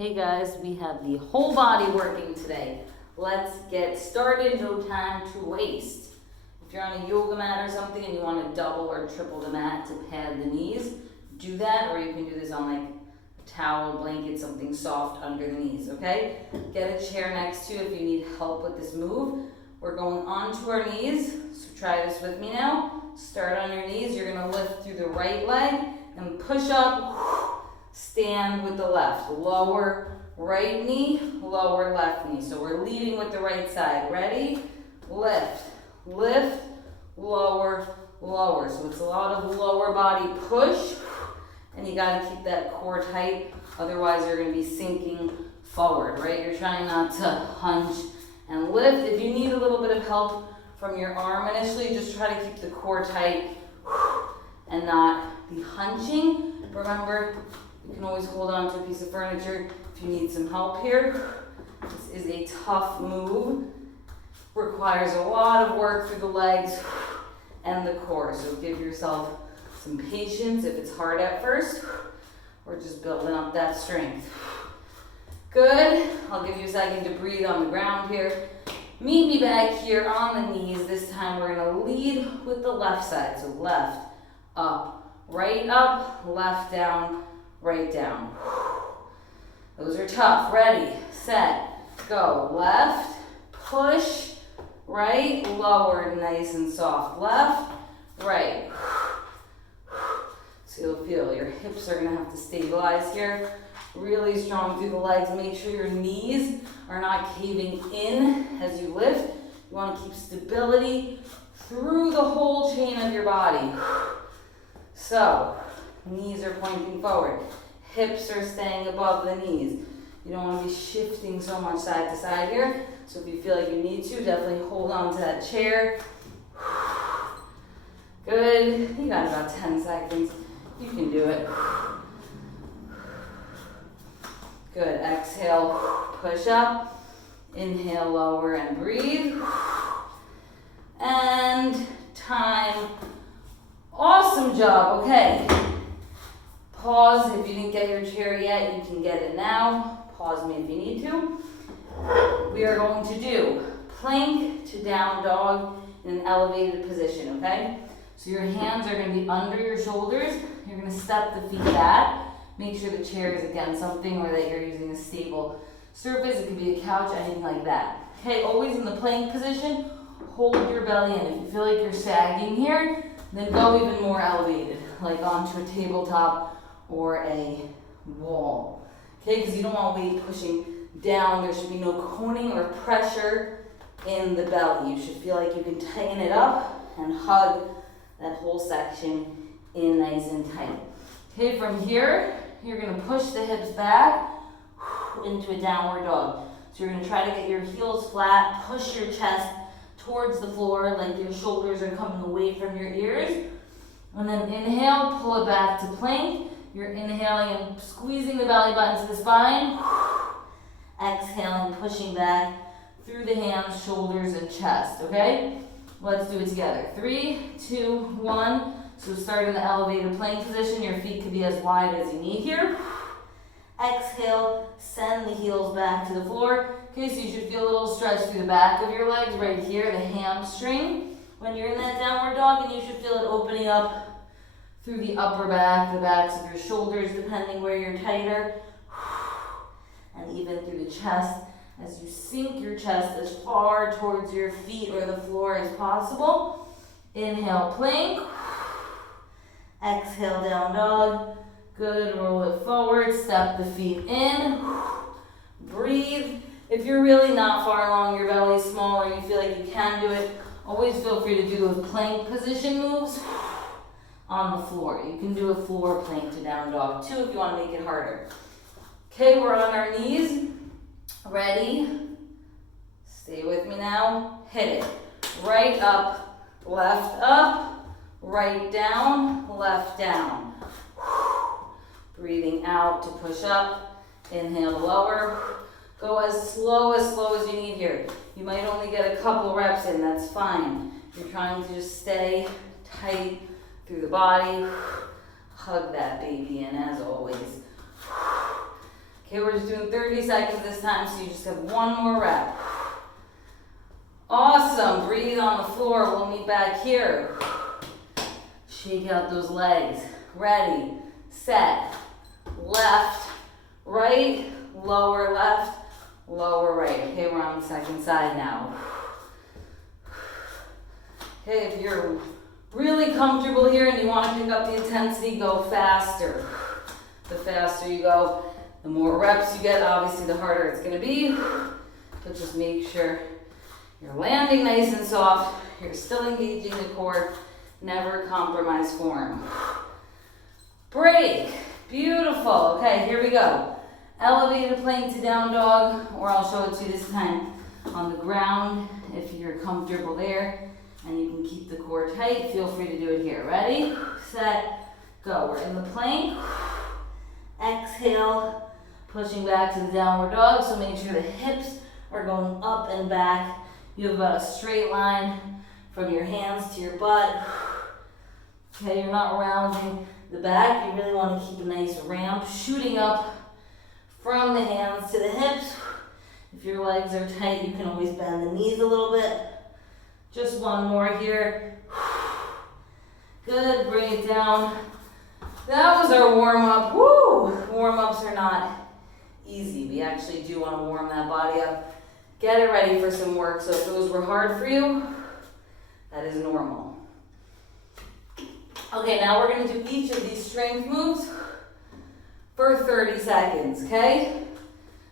Hey guys, we have the whole body working today. Let's get started, no time to waste. If you're on a yoga mat or something and you want to double or triple the mat to pad the knees, do that, or you can do this on like a towel, blanket, something soft under the knees, okay? Get a chair next to you if you need help with this move. We're going onto our knees, so try this with me now. Start on your knees, you're gonna lift through the right leg and push up, stand with the left. Lower right knee, lower left knee. So we're leading with the right side. Ready? Lift, lift, lower, lower. So it's a lot of lower body push, and you gotta keep that core tight, otherwise you're gonna be sinking forward, right? You're trying not to hunch and lift. If you need a little bit of help from your arm initially, just try to keep the core tight and not be hunching. Remember, you can always hold on to a piece of furniture if you need some help here. This is a tough move. Requires a lot of work through the legs and the core. So give yourself some patience if it's hard at first. We're just building up that strength. Good. I'll give you a second to breathe on the ground here. Meet me back here on the knees. This time we're going to lead with the left side. So left, up, left down, right down. Those are tough. Ready, set, go. Left, push, right, lower, nice and soft. Left, right. So you'll feel your hips are gonna have to stabilize here. Really strong through the legs. Make sure your knees are not caving in as you lift. You wanna keep stability through the whole chain of your body. So, knees are pointing forward. Hips are staying above the knees. You don't want to be shifting so much side to side here. So if you feel like you need to, definitely hold on to that chair. Good. You got about 10 seconds. You can do it. Good. Exhale, push up. Inhale, lower and breathe. And time. Awesome job. Okay. Pause if you didn't get your chair yet, you can get it now. Pause me if you need to. We are going to do plank to down dog in an elevated position, okay? So your hands are going to be under your shoulders. You're going to step the feet back. Make sure the chair is against something or that you're using a stable surface. It could be a couch, anything like that. Okay, always in the plank position, hold your belly in. If you feel like you're sagging here, then go even more elevated, like onto a tabletop or a wall, okay? Because you don't want weight pushing down. There should be no coning or pressure in the belly. You should feel like you can tighten it up and hug that whole section in nice and tight. Okay, from here, you're gonna push the hips back into a downward dog. So you're gonna try to get your heels flat, push your chest towards the floor, like your shoulders are coming away from your ears. And then inhale, pull it back to plank. You're inhaling and squeezing the belly button to the spine. Exhaling, pushing back through the hands, shoulders, and chest, okay? Let's do it together. 3, 2, 1. So start in the elevated plank position. Your feet could be as wide as you need here. Exhale, send the heels back to the floor. Okay, so you should feel a little stretch through the back of your legs right here, the hamstring. When you're in that downward dog, and you should feel it opening up through the upper back, the backs of your shoulders, depending where you're tighter, and even through the chest as you sink your chest as far towards your feet or the floor as possible. Inhale, plank. Exhale, down dog. Good, roll it forward, step the feet in. Breathe. If you're really not far along, your belly is small, or you feel like you can do it, always feel free to do those plank position moves on the floor. You can do a floor plank to down dog too if you want to make it harder. Okay, we're on our knees. Ready? Stay with me now. Hit it. Right up, right down, left down. Breathing out to push up. Inhale to lower. Go as slow as you need here. You might only get a couple reps in, that's fine. You're trying to just stay tight through the body. Hug that baby in as always. Okay, we're just doing 30 seconds this time, so you just have one more rep. Awesome, breathe on the floor, we'll meet back here. Shake out those legs. Ready, set, left, right, lower left, lower right. Okay, we're on the second side now. Okay, if you're really comfortable here and you want to pick up the intensity, go faster. The faster you go, the more reps you get, obviously the harder it's going to be. But just make sure you're landing nice and soft, you're still engaging the core, never compromise form. Break, beautiful. Okay, here we go. Elevated plank to down dog, or I'll show it to you this time on the ground if you're comfortable there. And you can keep the core tight. Feel free to do it here. Ready, set, go. We're in the plank. Exhale, pushing back to the downward dog. So make sure the hips are going up and back. You have about a straight line from your hands to your butt. Okay, you're not rounding the back. You really want to keep a nice ramp shooting up from the hands to the hips. If your legs are tight, you can always bend the knees a little bit. Just one more here. Good, bring it down. That was our warm-up. Woo! Warm-ups are not easy. We actually do want to warm that body up. Get it ready for some work. So if those were hard for you, that is normal. Okay, now we're going to do each of these strength moves for 30 seconds, okay?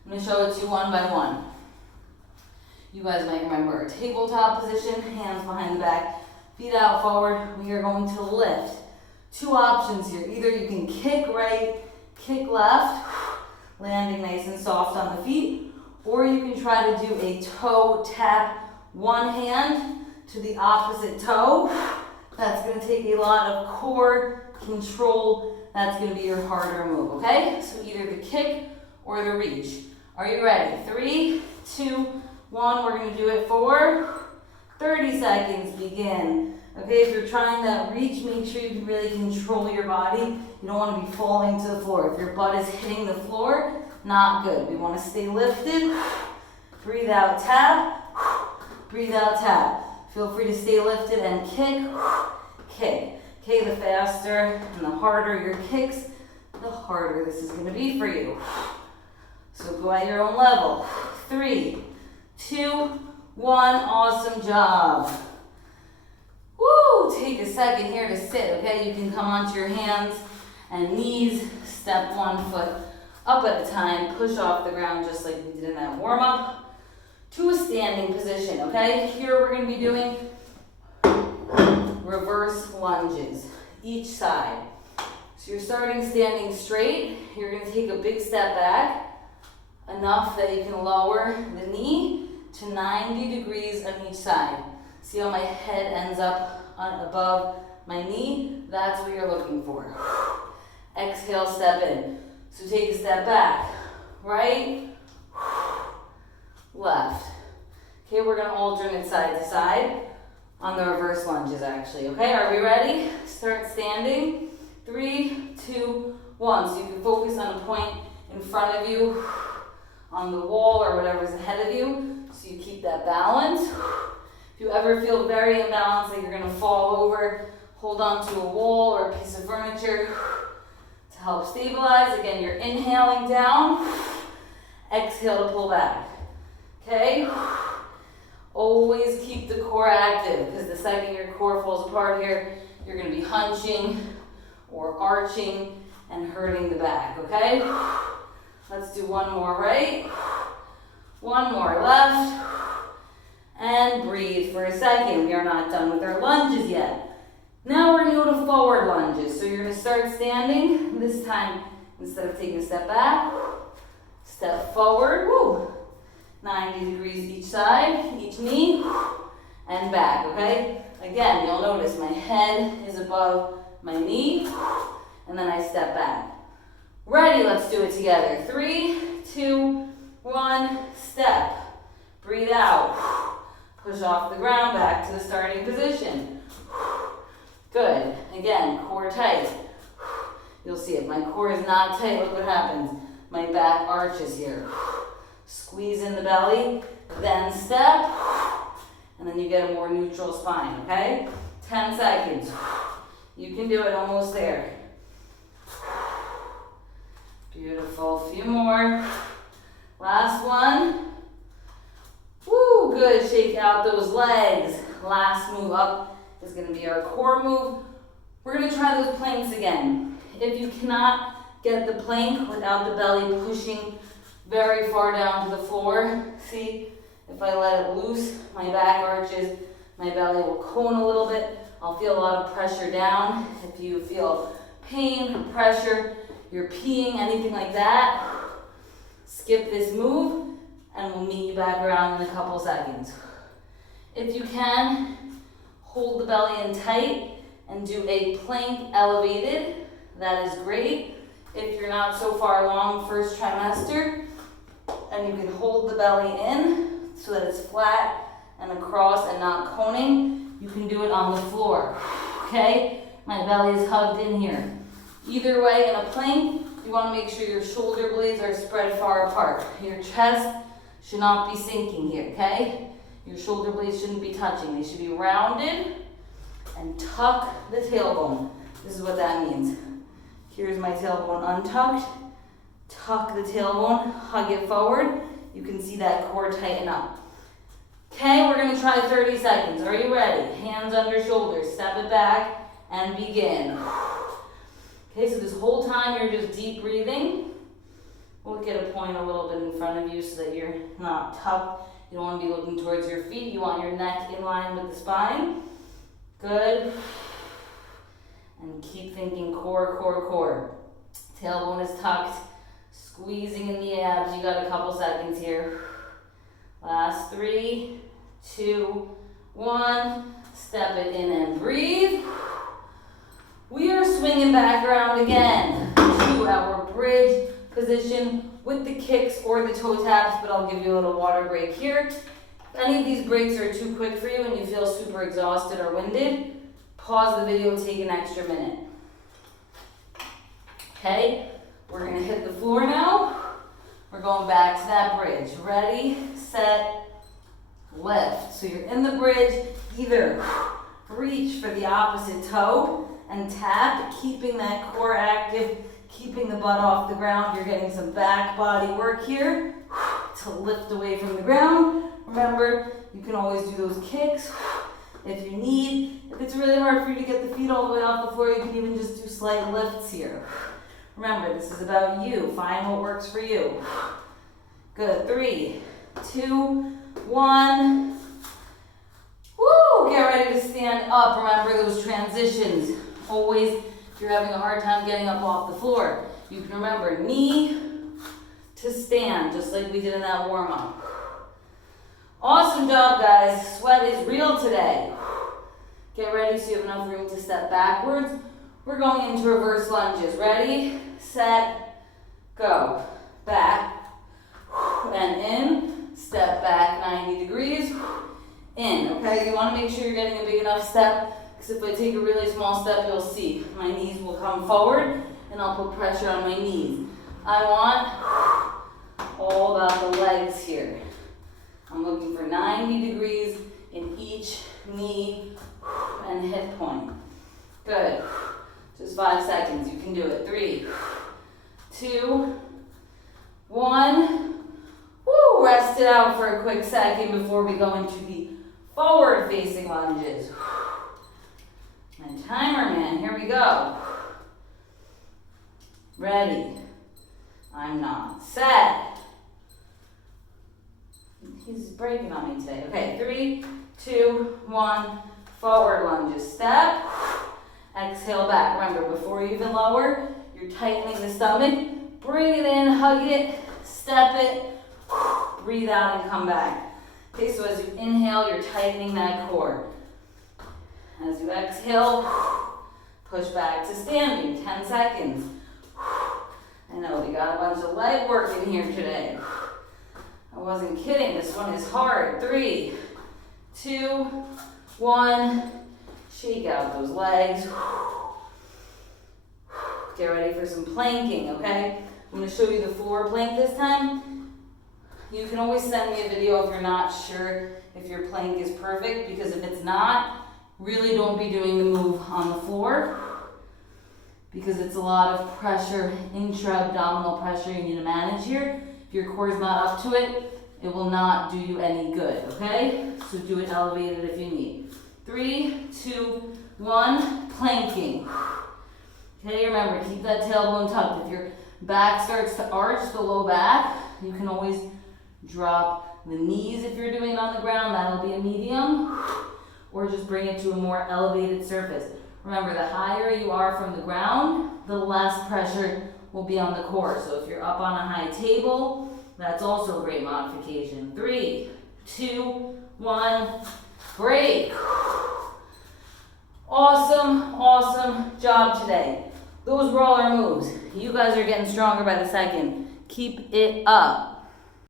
I'm going to show it to you one by one. You guys might remember a tabletop position, hands behind the back, feet out forward. We are going to lift. Two options here. Either you can kick right, kick left, landing nice and soft on the feet, or you can try to do a toe tap, one hand to the opposite toe. That's going to take a lot of core control. That's going to be your harder move, okay? So either the kick or the reach. Are you ready? 3, 2, 1, we're going to do it for 30 seconds, begin. Okay, if you're trying that reach, make sure you can really control your body. You don't want to be falling to the floor. If your butt is hitting the floor, not good. We want to stay lifted. Breathe out, tap. Breathe out, tap. Feel free to stay lifted and kick, kick. Okay, the faster and the harder your kicks, the harder this is going to be for you. So go at your own level. 3, 2, 1, awesome job. Woo, take a second here to sit, okay? You can come onto your hands and knees, step one foot up at a time, push off the ground just like we did in that warm-up to a standing position, okay? Here we're gonna be doing reverse lunges, each side. So you're starting standing straight, you're gonna take a big step back, enough that you can lower the knee to 90 degrees on each side. See how my head ends up above my knee? That's what you're looking for. Exhale, step in. So take a step back. Right, left. Okay, we're gonna alternate side to side on the reverse lunges actually. Okay, are we ready? Start standing. 3, 2, 1. So you can focus on a point in front of you, on the wall or whatever's ahead of you, so you keep that balance. If you ever feel very imbalanced, that you're gonna fall over, hold on to a wall or a piece of furniture to help stabilize. Again, you're inhaling down, exhale to pull back, okay? Always keep the core active, because the second your core falls apart here, you're gonna be hunching or arching and hurting the back, okay? Let's do one more right, one more left, and breathe for a second. We are not done with our lunges yet. Now we're gonna go to forward lunges. So you're gonna start standing. This time, instead of taking a step back, step forward, woo. 90 degrees each side, each knee, and back, okay? Again, you'll notice my head is above my knee, and then I step back. Ready, let's do it together. 3, 2, 1, step. Breathe out. Push off the ground, back to the starting position. Good. Again, core tight. You'll see if my core is not tight, look what happens. my back arches here. Squeeze in the belly, then step, and then you get a more neutral spine, okay? 10 seconds. You can do it, almost there. Beautiful, a few more. Last one. Woo, good, shake out those legs. Last move up is gonna be our core move. We're gonna try those planks again. If you cannot get the plank without the belly pushing very far down to the floor, see, if I let it loose, my back arches, my belly will cone a little bit. I'll feel a lot of pressure down. If you feel pain, pressure, you're peeing, anything like that, skip this move and we'll meet you back around in a couple seconds. If you can, hold the belly in tight and do a plank elevated. That is great. If you're not so far along first trimester, and you can hold the belly in so that it's flat and across and not coning, you can do it on the floor, okay? My belly is hugged in here. Either way, in a plank, you want to make sure your shoulder blades are spread far apart. Your chest should not be sinking here, okay? Your shoulder blades shouldn't be touching. They should be rounded and tuck the tailbone. This is what that means. Here's my tailbone untucked. Tuck the tailbone, hug it forward. You can see that core tighten up. Okay, we're gonna try 30 seconds. Are you ready? Hands under shoulders, step it back and begin. Okay, so this whole time you're just deep breathing. Look at a point a little bit in front of you so that you're not tucked. You don't want to be looking towards your feet. You want your neck in line with the spine. Good. And keep thinking core, core, core. Tailbone is tucked. Squeezing in the abs. You got a couple seconds here. Last 3, 2, 1. Step it in and breathe. We are swinging back around again to our bridge position with the kicks or the toe taps, but I'll give you a little water break here. If any of these breaks are too quick for you and you feel super exhausted or winded, pause the video, take an extra minute. Okay, we're gonna hit the floor now. We're going back to that bridge. Ready, set, lift. So you're in the bridge, either reach for the opposite toe and tap, keeping that core active, keeping the butt off the ground. You're getting some back body work here to lift away from the ground. Remember, you can always do those kicks if you need. If it's really hard for you to get the feet all the way off the floor, you can even just do slight lifts here. Remember, this is about you. Find what works for you. Good, 3, 2, 1. Woo, get ready to stand up. Remember those transitions. Always, if you're having a hard time getting up off the floor, you can remember knee to stand, just like we did in that warm-up. Awesome job, guys. Sweat is real today. Get ready so you have enough room to step backwards. We're going into reverse lunges. Ready, set, go. Back and in. Step back 90 degrees. In, okay? You want to make sure you're getting a big enough step, because if I take a really small step, you'll see my knees will come forward and I'll put pressure on my knees. I want all about the legs here. I'm looking for 90 degrees in each knee and hip point. Good. Just 5 seconds. You can do it. 3, 2, 1. Woo! Rest it out for a quick second before we go into the forward-facing lunges. My timer, man. Here we go. Ready. I'm not. Set. He's breaking on me today. Okay, 3, 2, 1. Forward lunges. Step. Exhale back. Remember, before you even lower, you're tightening the stomach. Bring it in, hug it, step it, breathe out and come back. Okay, so as you inhale, you're tightening that core. As you exhale, push back to standing, 10 seconds. I know, we got a bunch of leg work in here today. I wasn't kidding, this one is hard. 3, 2, 1. Shake out those legs. Get ready for some planking, okay? I'm gonna show you the floor plank this time. You can always send me a video if you're not sure if your plank is perfect, because if it's not, really don't be doing the move on the floor, because it's a lot of pressure, intra-abdominal pressure you need to manage here. If your core is not up to it, it will not do you any good, okay? So do it elevated if you need. 3, 2, 1, planking. Okay, remember, keep that tailbone tucked. If your back starts to arch, the low back, you can always drop the knees if you're doing it on the ground. That'll be a medium. Or just bring it to a more elevated surface. Remember, the higher you are from the ground, the less pressure will be on the core. So if you're up on a high table, that's also a great modification. 3, 2, 1, break. Awesome, awesome job today. Those were all our moves. You guys are getting stronger by the second. Keep it up.